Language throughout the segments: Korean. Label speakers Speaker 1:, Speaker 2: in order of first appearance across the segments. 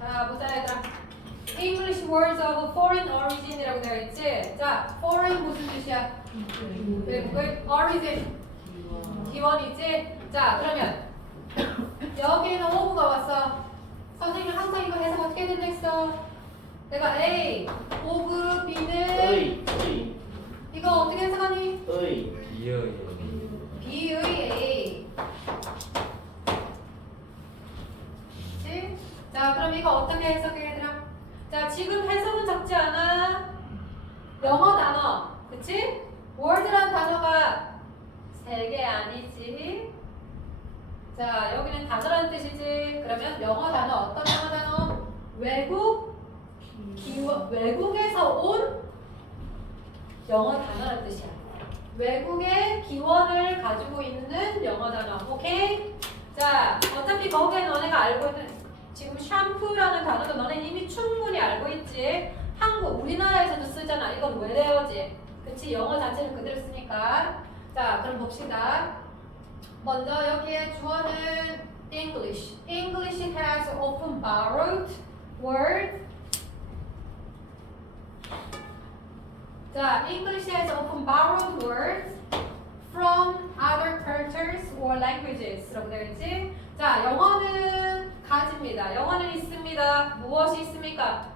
Speaker 1: 자, 보자 얘들아. English words of foreign origin이라고 되어 있지? 자, foreign 무슨 뜻이야? 외국의 origin 기원이지? 자, 그러면 여기에는 of가 왔어. 선생님 항상 이거 해석 어떻게 된다 했어? 내가 A, of B는 이거 어떻게 해석하니?
Speaker 2: 의.
Speaker 3: 이어의
Speaker 1: B의 A. 그치? 자, 그럼 이거 어떻게 해석해, 얘들아? 자, 지금 해석은 적지 않아. 영어 단어. 그치? word라는 단어가 세 개 아니지. 자, 여기는 단어라는 뜻이지. 그러면 영어 단어, 어떤 영어 단어? 외국, 기원, 외국에서 온 영어 단어라는 뜻이야. 외국의 기원을 가지고 있는 영어 단어. 오케이? 자, 어차피 거기에 너네가 알고 있는 지금 샴푸라는 단어도 너네 이미 충분히 알고 있지. 한국, 우리나라에서도 쓰잖아. 이건 외래어지. 그치? 영어 자체는 그대로 쓰니까. 자, 그럼 봅시다. 먼저 여기에 주어는 English. English has often borrowed words. 자, English has often borrowed words from other cultures or languages라고 되어 있지. 자, 영어는 가집니다. 영어는 있습니다. 무엇이 있습니까?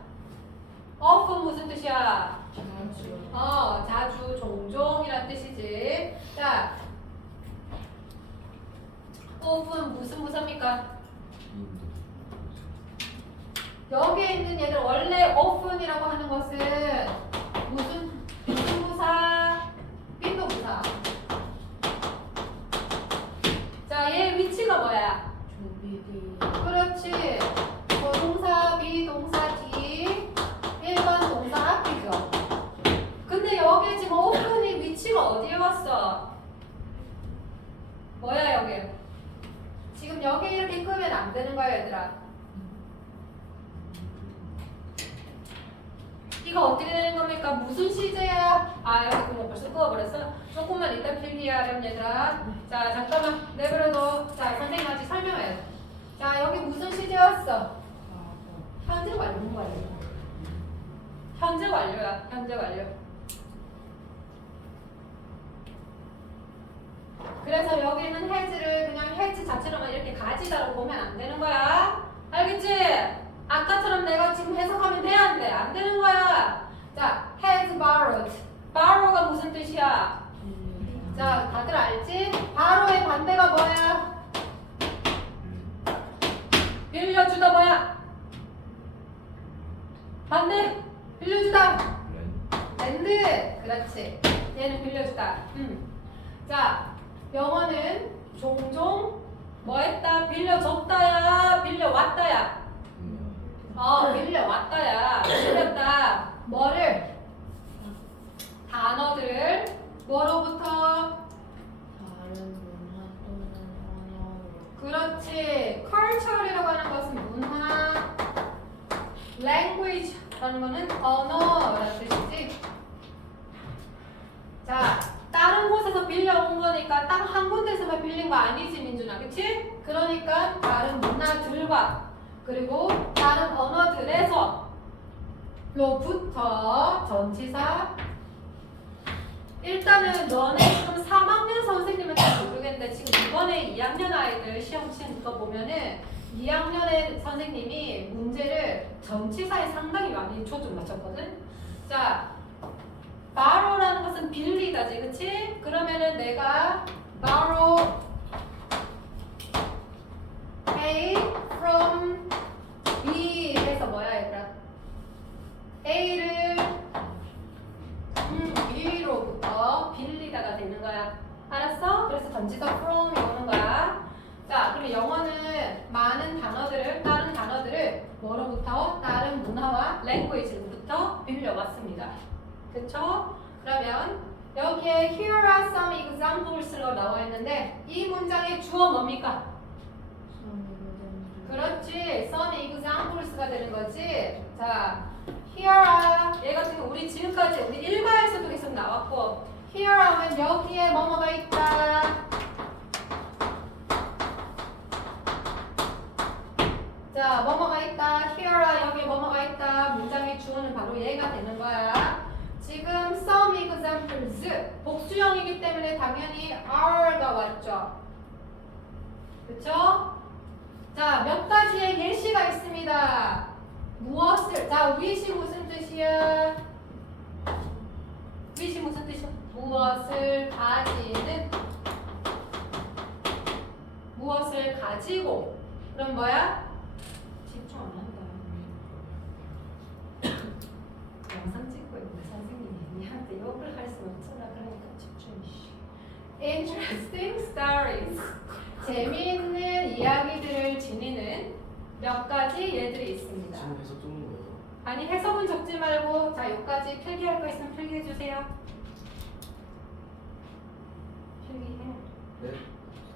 Speaker 1: often 무슨 뜻이야? 어, 자주, 종종이란 뜻이지. 자, often 무슨 부사입니까? 여기에 있는 얘들 원래 often이라고 하는 것은 무슨 무슨 부사? 빈도 부사. 자, 얘 위치가 뭐야? 그렇지. 뭐 동사, 비동사 뒤, 일반 동사 앞이죠. 근데 여기 지금 오픈이 위치가 어디에 왔어? 뭐야 여기? 지금 여기 이렇게 끄면 안 되는 거야 얘들아. 이거 어떻게 되는 겁니까? 무슨 시제야? 아 여기 그거 벌써 끄어버렸어? 조금만 이따 필기하렴 얘들아. 자 잠깐만 내버려둬. 자 선생님 아직 설명해야 돼. 자 여기 무슨 시제였어? 현재 완료 완료. 현재 완료야. 현재 완료. 그래서 여기는 해지를 그냥 해지 자체로만 이렇게 가지다라고 보면 안 되는 거야. 알겠지? 아까처럼 내가 지금 해석하면 돼, 안 돼? 안 되는 거야. 자, has borrowed. borrow가 무슨 뜻이야? 자, 다들 알지? borrow의 반대가 뭐야? 빌려주다 뭐야? 반대. 빌려주다. 랜드. 그렇지. 얘는 빌려주다. 음. 자, 영어는 종종 뭐 했다? 빌려줬다야. 빌려왔다야. 어, 빌려왔다야. 빌렸다. 뭐를? 단어들을 뭐로부터? 그렇지. culture이라고 하는 것은 문화. language라는 거는 언어라는 뜻이지. 자, 빌려온 거니까 딱 한 군데서만 빌린 거 아니지, 민준아. 그치? 그러니까 다른 문화들과 그리고 다른 언어들에서 로부터 전치사 일단은 너네 지금 3학년 선생님은 잘 모르겠는데 지금 이번에 2학년 아이들 시험 치는 거 보면은 2학년의 선생님이 문제를 전치사에 상당히 많이 초점 맞췄거든. 자, borrow라는 것은 빌리다지, 그치? 그러면은 내가 borrow A from B 해서 뭐야 얘들아? A를 음, B로부터 빌리다가 되는 거야. 알았어? 그래서 전지사 from이 오는 거야. 자, 그러면 영어는 많은 단어들을, 다른 단어들을 뭐로부터? 다른 문화와 language로부터 빌려왔습니다. 그쵸? 그러면 여기에 here are some examples로 나와 있는데 이 문장의 주어 뭡니까? 그렇지. some examples가 되는 거지. 자, here are 얘 같은 거 우리 지금까지 우리 일과에서도 계속 나왔고 here 하면 여기에 뭐뭐가 있다. 자, 뭐뭐가 있다. here아 여기에 뭐뭐가 있다. 문장의 주어는 바로 얘가 되는 거야. 지금 some examples 복수형이기 때문에 당연히 are가 왔죠. 그쵸? 자, 몇 가지의 예시가 있습니다. 무엇을, 자, which 무슨 뜻이야? which 무슨 뜻이야? 무엇을 가지는 무엇을 가지고 그럼 뭐야? 집중 안 한다. 영상 찍고 있는데 니한테 욕을 할수 없잖아. 그러니까 집중. Interesting stories. 재미있는 이야기들을 지니는 몇 가지 예들이 있습니다.
Speaker 2: 지금 해석 적는 거예요.
Speaker 1: 아니 해석은 적지 말고 자 여기까지 필기할 거 있으면 필기해 주세요. 필기해.
Speaker 2: 네.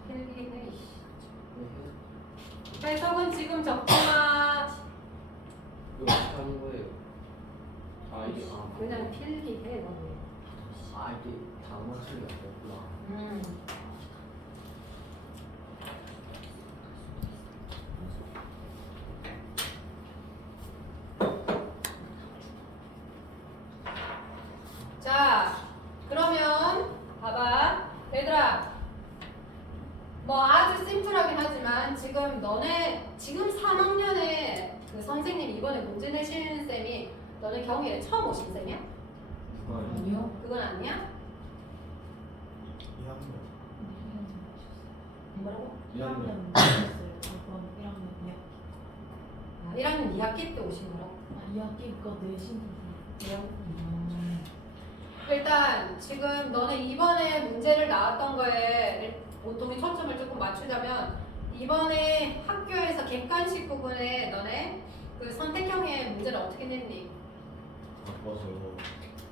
Speaker 1: 필기해.
Speaker 2: 네.
Speaker 1: 해석은 지금 적지 마.
Speaker 2: 이거 하는 거예요? 아 이게 아
Speaker 1: 그냥 필기해 너는.
Speaker 2: 아 이게 단어 처리가 없구나.
Speaker 1: 음. 자, 그러면 봐봐, 얘들아. 뭐 아주 심플하긴 하지만 지금 너네 지금 3학년에 그 선생님 이번에 문제 내시는 쌤이 너네 경희에 처음 오신 쌤이야?
Speaker 2: 누가
Speaker 3: 아니요.
Speaker 1: 그건 아니야?
Speaker 2: 2학년.
Speaker 1: 뭐라고?
Speaker 3: 1학년 됐어요. 저번 1학년 2학기.
Speaker 1: 아, 1학년 2학기 때 오신 거라고?
Speaker 3: 아, 2학기 거 내신
Speaker 1: 그래요?
Speaker 3: 음.
Speaker 1: 일단 지금 너네 이번에 문제를 나왔던 거에 보통의 초점을 조금 맞추자면 이번에 학교에서 객관식 부분에 너네 그 선택형의 문제를 어떻게 냈니?
Speaker 2: 바빠서.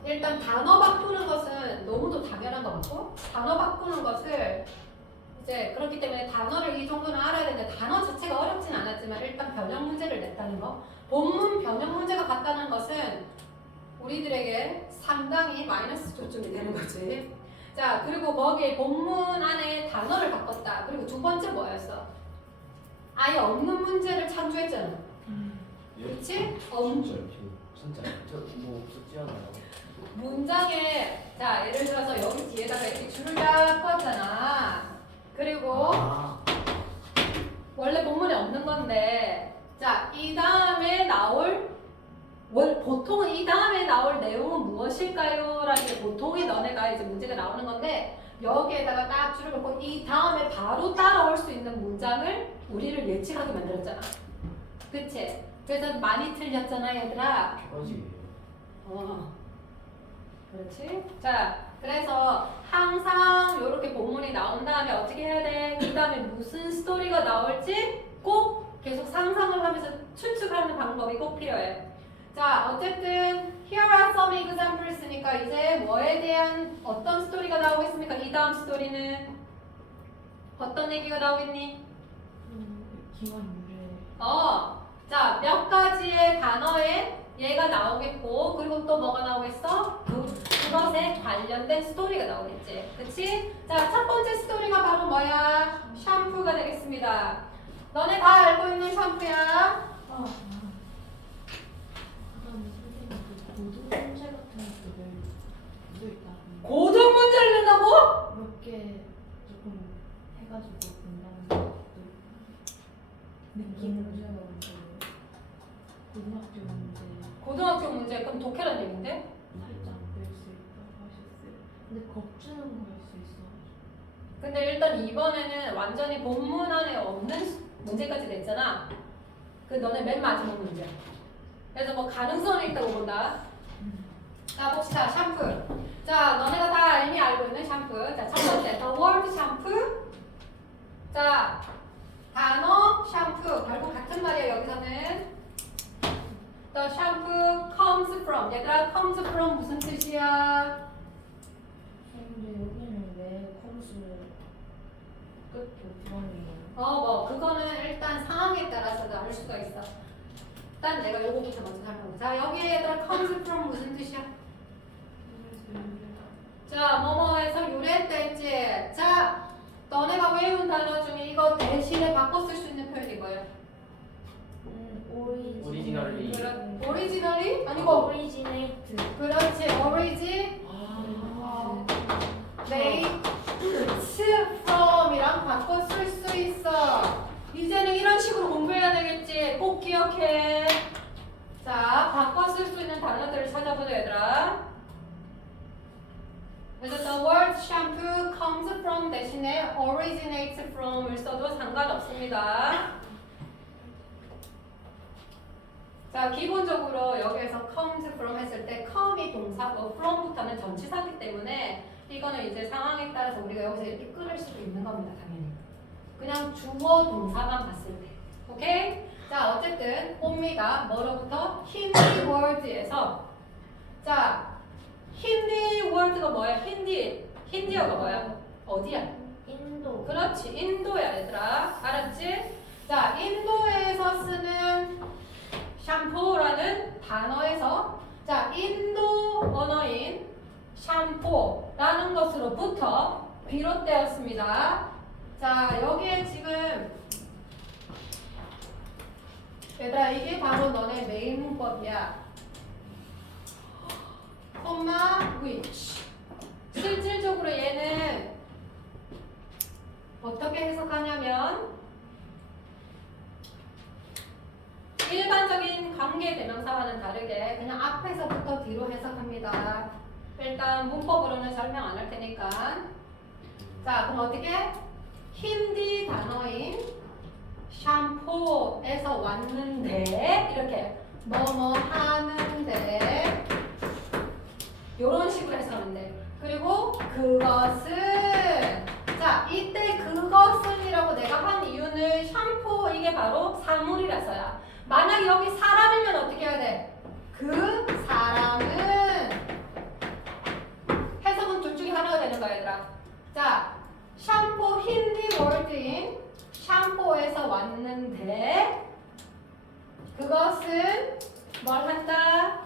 Speaker 1: 일단 단어 바꾸는 것은 너무도 당연한 것 같고 단어 바꾸는 것을 이제 그렇기 때문에 단어를 이 정도는 알아야 되는데 단어 자체가 어렵진 않았지만 일단 변형 문제를 냈다는 거 본문 변형 문제가 같다는 것은 우리들에게 상당히 마이너스 조점이 되는 거지 자 그리고 거기에 본문 안에 단어를 바꿨다 그리고 두 번째 뭐였어? 아예 없는 문제를 창조했잖아
Speaker 2: 예?
Speaker 1: 그렇지? 없는
Speaker 2: 진짜 저뭐 없었지 않아요?
Speaker 1: 문장에 자 예를 들어서 여기 뒤에다가 이렇게 줄을 딱 꽂잖아. 그리고
Speaker 2: 아
Speaker 1: 원래 본문에 없는 건데 자 이 다음에 나올 원, 보통은 이 다음에 나올 내용은 무엇일까요? 라는 게 보통이 너네가 이제 문제가 나오는 건데 여기에다가 딱 줄을 긋고 이 다음에 바로 따라올 수 있는 문장을 우리를 예측하게 만들었잖아. 그치? 그래서 많이 틀렸잖아 얘들아.
Speaker 2: 객관식이에요.
Speaker 1: 어. 그렇지? 자, 그래서 항상 이렇게 본문이 나온 다음에 어떻게 해야 돼? 그 다음에 무슨 스토리가 나올지 꼭 계속 상상을 하면서 추측하는 방법이 꼭 필요해. 자, 어쨌든 here are some examples니까 이제 뭐에 대한 어떤 스토리가 나오고 있습니까? 이 다음 스토리는 어떤 얘기가 나오겠니?
Speaker 3: 음, 기원 유래.
Speaker 1: 어, 자, 몇 가지의 단어에 얘가 나오겠고, 그리고 또 뭐가 나오겠어? 그, 그것에 관련된 스토리가 나오겠지. 그치? 자, 첫 번째 스토리가 바로 뭐야? 샴푸가 되겠습니다. 너네 다 알고 있는 샴푸야?
Speaker 3: 아, 아. 그 고등 문제 같은 것들을 또 있다.
Speaker 1: 고등 문제를 낸다고?
Speaker 3: 몇개 조금 해가지고 본다는 것들. 느낌 문제
Speaker 1: 고등학교 문제, 그럼 독해란 얘긴데?
Speaker 3: 살짝 낼 수 있다고 하셨어요. 근데 겁주는 걸수 있어.
Speaker 1: 근데 일단 이번에는 완전히 본문 안에 없는 문제까지 냈잖아. 그 너네 맨 마지막 문제. 그래서 뭐 가능성이 있다고 본다. 자 봅시다 샴푸 자 너네가 다 이미 알고 있는 샴푸 자첫 번째 the word 샴푸 자 단어 샴푸 결국 같은 말이에요 여기서는 the shampoo comes from 얘들아 comes from 무슨 뜻이야
Speaker 3: 근데 여기는 왜 컴스 끝도 불안해요.
Speaker 1: 어 뭐 그거는 일단 상황에 따라서도 알 수가 있어 일단 내가 요거부터 먼저 설명해 자 여기에 얘들아 comes from 무슨 뜻이야 자, 뭐뭐에서 유래됐지. 자, 너네가 외운 단어 중에 이거 대신에 바꿔 쓸 수 있는 표현이 뭐예요?
Speaker 2: Originally.
Speaker 1: 그렇 오리지널리 아니고
Speaker 3: 오리지네이트.
Speaker 1: 그렇지 오리지
Speaker 3: 아.
Speaker 1: made from이랑 바꿔 쓸 수 있어. 이제는 이런 식으로 공부해야 되겠지. 꼭 기억해. 자, 바꿔 쓸 수 있는 단어들을 찾아보자, 얘들아. 그래서 the word shampoo comes from 대신에 originates from을 써도 상관없습니다. 자, 기본적으로 여기에서 comes from 했을 때 come이 동사고 from부터는 전치사기 때문에 이거는 이제 상황에 따라서 우리가 여기서 이렇게 끊을 수도 있는 겁니다, 당연히. 그냥 주어 동사만 봤을 때. 오케이? 자, 어쨌든 홈미가 뭐로부터 힌디 월드에서 자, 힌디 월드가 뭐야? 힌디 힌디어가 뭐야? 어디야?
Speaker 3: 인도.
Speaker 1: 그렇지, 인도야, 얘들아. 알았지? 자, 인도에서 쓰는 샴푸라는 단어에서 자, 인도 언어인 샴푸라는 것으로부터 비롯되었습니다. 자, 여기에 지금 얘들아, 이게 바로 너네 메인 문법이야. 콤마 which 실질적으로 얘는 어떻게 해석하냐면 일반적인 관계 대명사와는 다르게 그냥 앞에서부터 뒤로 해석합니다. 일단 문법으로는 설명 안 할 테니까. 자, 그럼 어떻게? 힌디 단어인 샴푸에서 왔는데 이렇게 뭐뭐 하는데 요런 식으로 해석하면 돼. 그리고 그것은 자 이때 그것은이라고 내가 한 이유는 샴푸 이게 바로 사물이라서야. 만약 여기 사람이면 어떻게 해야 돼? 그 사람은 해석은 둘 중에 하나가 되는 거야 얘들아. 자 샴푸 힌디 월드인 샴푸에서 왔는데 그것은 뭘 한다?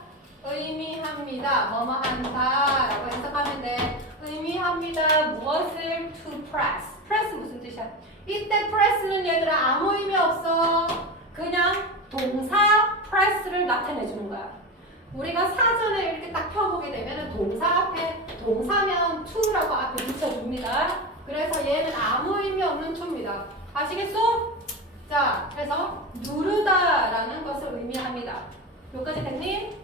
Speaker 1: 의미합니다. 뭐뭐 한다. 라고 해석하면 돼. 의미합니다. 무엇을 to press. press 무슨 뜻이야? 이때 press는 얘들아 아무 의미 없어. 그냥 동사 press를 나타내 주는 거야. 우리가 사전에 이렇게 딱 펴보게 되면 동사 앞에 동사면 to라고 앞에 붙여줍니다. 그래서 얘는 아무 의미 없는 to입니다. 아시겠어? 자, 그래서 누르다라는 것을 의미합니다. 여기까지 됐니?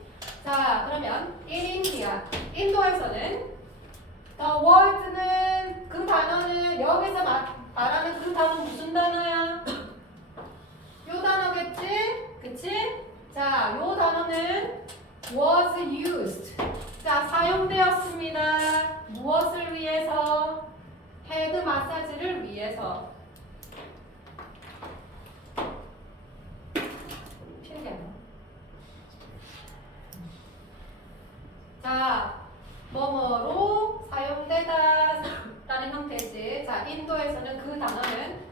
Speaker 1: 자, 그러면 in India, 인도에서는 the word는 그 단어는 여기서 말, 말하는 그 단어는 무슨 단어야? 요 단어겠지? 그치? 자, 요 단어는 was used. 자, 사용되었습니다. 무엇을 위해서? 헤드 마사지를 위해서. 필기하네. 자, 뭐뭐로 사용되다 라는 형태지. 자, 인도에서는 그 단어는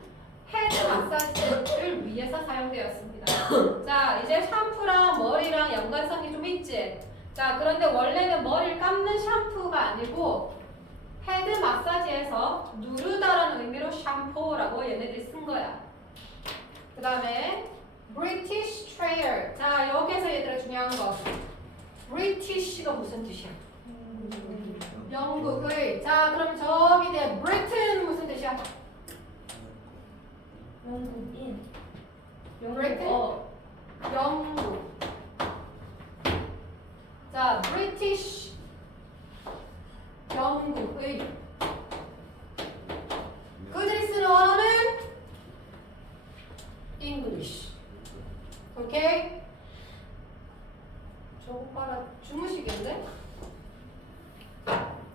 Speaker 1: 헤드 마사지를 위해서 사용되었습니다. 자, 이제 샴푸랑 머리랑 연관성이 좀 있지. 자, 그런데 원래는 머리를 감는 샴푸가 아니고 헤드 마사지에서 누르다라는 의미로 샴푸라고 얘네들이 쓴 거야. 그 다음에 British Trayer. 자, 여기에서 얘들아 중요한 거. British가 무슨 뜻이야? 영국의. 자, 그럼 저기 대 Britain 무슨 뜻이야?
Speaker 3: 영국인.
Speaker 1: Britain?
Speaker 3: 어.
Speaker 1: 영국. 자, British. 영국의. 그들이 쓰는 언어는 English. 오케이? 저거 봐라. 주무시겠네?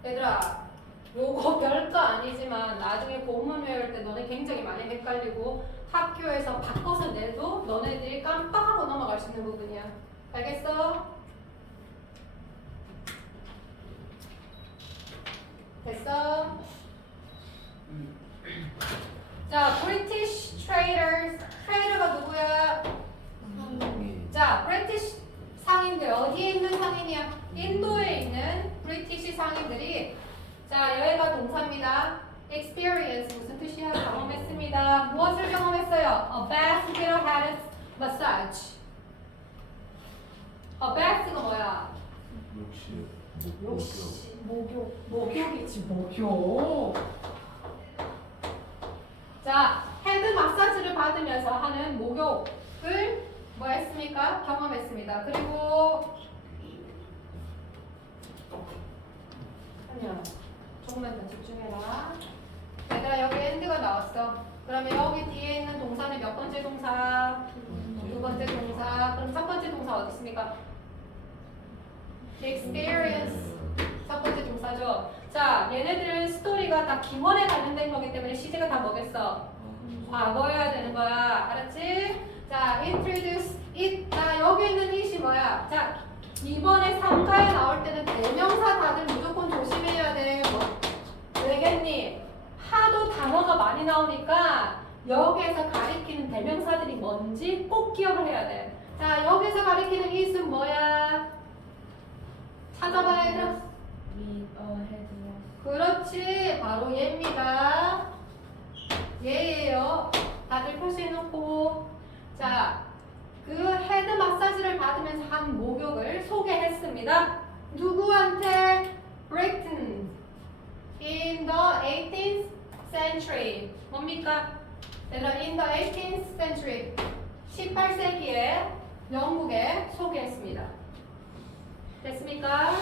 Speaker 1: 얘들아, 요거 별거 아니지만 나중에 본문 외울 때 너네 굉장히 많이 헷갈리고 학교에서 바꿔서 내도 너네들이 깜빡하고 넘어갈 수 있는 부분이야. 알겠어? 됐어? 자, British traders. trader가 누구야? 자, British 상인들 어디에 있는 상인이야? 인도에 있는 British 상인들이 자, 여기가 동사입니다. experience 무슨 뜻이야? 경험했습니다. 무엇을 경험했어요? A bathsitter had massage. A bath가 뭐야? 역시 목욕 목욕이지 목욕. 자, 헤드 마사지를 받으면서 하는 목욕을 뭐 했습니까? 경험했습니다. 그리고 아니야. 조금만 더 집중해라. 얘들아 여기 엔드가 나왔어. 그러면 여기 뒤에 있는 동사는 몇 번째 동사? 두 번째 동사. 그럼 첫 번째 동사 어디 있습니까? experience. 첫 번째 동사죠. 자, 얘네들은 스토리가 다 기원에 관련된 거기 때문에 시제가 다 뭐겠어? 과거여야 되는 거야. 알았지? 자, introduce it. 자, 여기 있는 it이 뭐야? 자, 이번에 3가에 나올 때는 대명사 다들 무조건 조심해야 돼. 뭐, 왜겠니? 단어가 많이 나오니까 여기에서 가리키는 대명사들이 뭔지 꼭 기억을 해야 돼. 자, 여기서 가리키는 it은 뭐야? 찾아봐야 돼. 그렇지 바로 얘입니다 얘예요 다들 표시해놓고 자 그 헤드 마사지를 받으면서 한 목욕을 소개했습니다 누구한테? Britain in the 18th century 뭡니까? in the 18th century 18세기에 영국에 소개했습니다 됐습니까?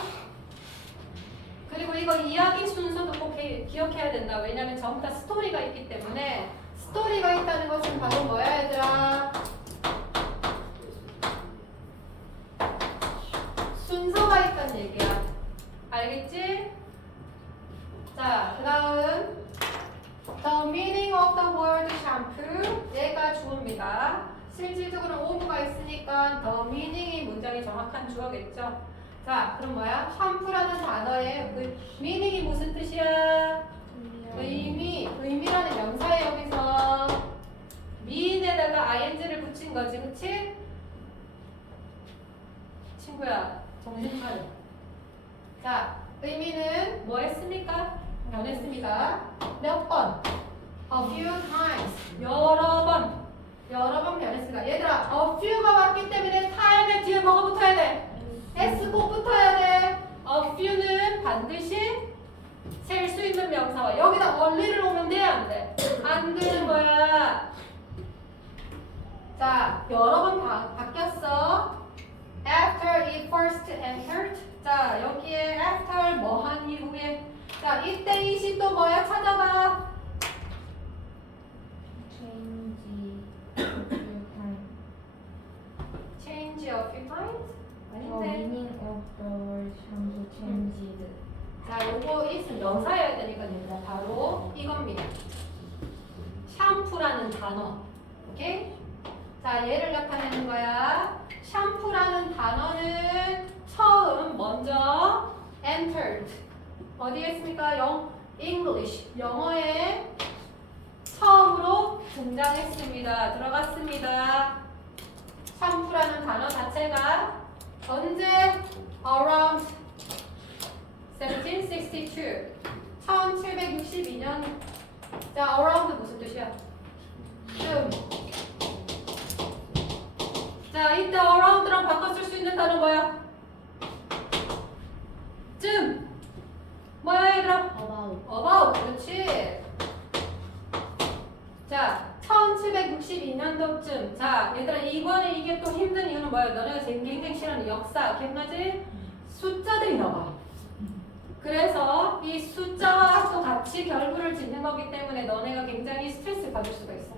Speaker 1: 그리고 이거 이야기 순서도 꼭 기- 기억해야 된다. 왜냐면 전부 다 스토리가 있기 때문에 스토리가 있다는 것은 바로 뭐야 얘들아? 순서가 있다는 얘기야. 알겠지? 자, 그 다음 The meaning of the word shampoo 얘가 주어입니다. 실질적으로 오브가 있으니까 the meaning이 문장이 정확한 주어겠죠. 자, 그럼 뭐야? 샴푸라는 단어의 의, meaning이 무슨 뜻이야? 의미, 의미라는 명사에 여기서 미인에다가 ing를 붙인 거지, 그치? 친구야, 정신 차려. 자, 의미는 뭐 했습니까? 변했습니다. 몇 번? A few times. 여러 번. 여러 번 변했습니다. 얘들아, a few가 왔기 때문에 time의 뒤에 뭐가 붙어야 돼? S 꼭 붙어야 돼. A few는 반드시 셀 수 있는 명사와 여기다 원리를 오면 돼, 안 돼? 안 되는 거야. 자, 여러 번 바, 바뀌었어. After it first entered. 자, 여기에 after 뭐한 이후에. 到一等一。 1762년 자 around 무슨 뜻이야? 쯤. 자 이때 around랑 바꿔 쓸 수 있는 단어 뭐야? 쯤 뭐야 얘들아?
Speaker 3: About.
Speaker 1: about 그렇지 자 1762년도쯤 자 얘들아 이번에 이게 또 힘든 이유는 뭐야? 너네가 굉장히 싫어하는 역사 기억나지? 숫자들이 나와 그래서 이 숫자와 또 같이 결부를 짓는 거기 때문에 너네가 굉장히 스트레스 받을 수가 있어.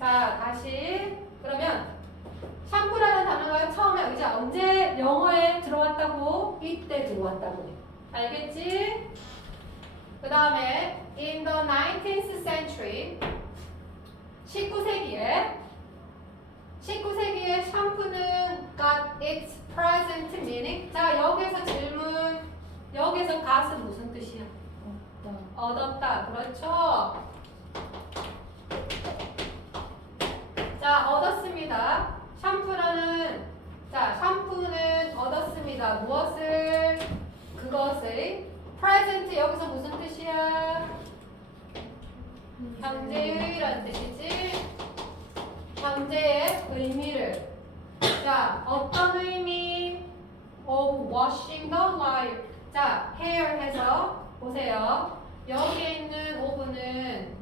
Speaker 1: 자, 다시 그러면 샴푸라는 단어가 처음에 이제 언제 영어에 들어왔다고? 이때 들어왔다고. 알겠지? 그 다음에 in the 19th century 19세기에 19세기에 샴푸는 got its present meaning. 자, 여기서 질문. 여기서 gat은 무슨 뜻이야? 얻었다. 그렇죠? 자, 얻었습니다. 샴푸라는 자, 샴푸는 얻었습니다. 무엇을? 그것을. present 여기서 무슨 뜻이야? 현재의라는 뜻이지. 현재의 의미를. 자, 어떤 의미? of washing the wire. 자, hair 해서 보세요. 여기에 있는 오브는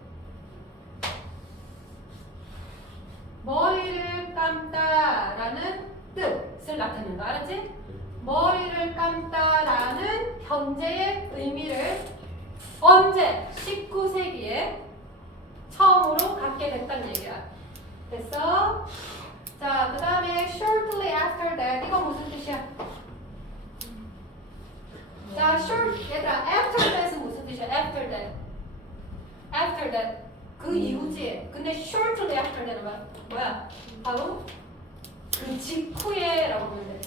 Speaker 1: 머리를 감다라는 뜻을 나타내는 거 알았지? 머리를 감다라는 현재의 의미를 언제 19세기에 처음으로 갖게 됐다는 얘기야. 됐어? 자, 그 다음에 shortly after that 이거 무슨 뜻이야? 자, short 얘들아, after that은 무슨 뜻이야? after that. after that 그 이후지. 근데 shortly after that은 뭐야? 뭐야? 바로 그 직후에 라고 보면 돼.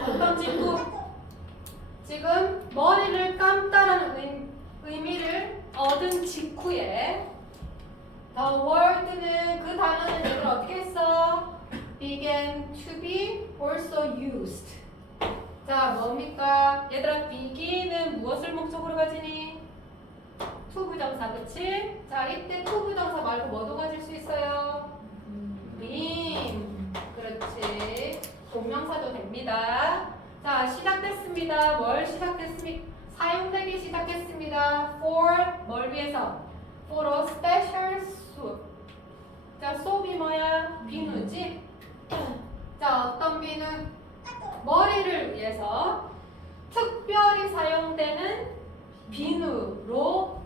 Speaker 1: 어떤 직후? 지금 머리를 감다라는 의, 의미를 얻은 직후에 the word는 그 단어는 얘들 어떻게 했어? Began to be also used. 자, 뭡니까? 얘들아, begin은 무엇을 목적으로 가지니? to 부정사, 그치? 자, 이때 to 부정사 말고 뭐도 가질 수 있어요? been. 그렇지. 동명사도 됩니다. 자, 시작됐습니다. 뭘 시작됐습니까? 사용되기 시작했습니다. for 뭘 위해서? for a special soup. 자, soap이 뭐야? 비누지? 자, 어떤 비누? 머리를 위해서 특별히 사용되는 비누로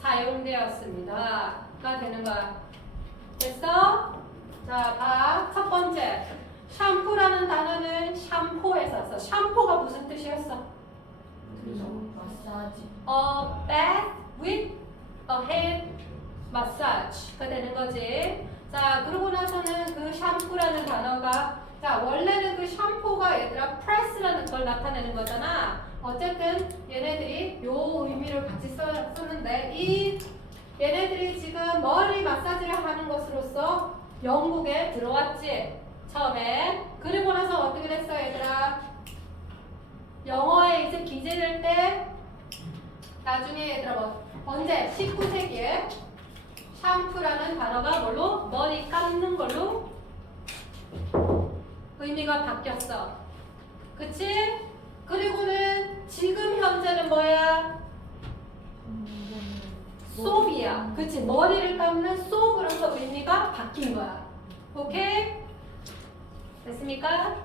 Speaker 1: 사용되었습니다. 가 되는 거야. 됐어? 자, 봐. 첫 번째. 샴푸라는 단어는 샴푸에서 왔어. 샴푸가 무슨 뜻이었어?
Speaker 3: 마사지.
Speaker 1: A bath with a head massage가 되는 거지. 자, 그러고 나서는 그 샴푸라는 단어가 자, 원래는 그 샴푸가 얘들아 press라는 걸 나타내는 거잖아. 어쨌든 얘네들이 요 의미를 같이 써, 썼는데 이 얘네들이 지금 머리 마사지를 하는 것으로서 영국에 들어왔지. 처음에. 그리고 나서 어떻게 됐어, 얘들아? 영어에 이제 기재될 때 나중에 얘들아 뭐 언제 19세기에 샴푸라는 단어가 뭘로 머리 감는 걸로 의미가 바뀌었어. 그치? 그리고는 지금 현재는 뭐야? 소비야. 그치? 머리를 감는 소브로서 의미가 바뀐 거야. 오케이? 됐습니까?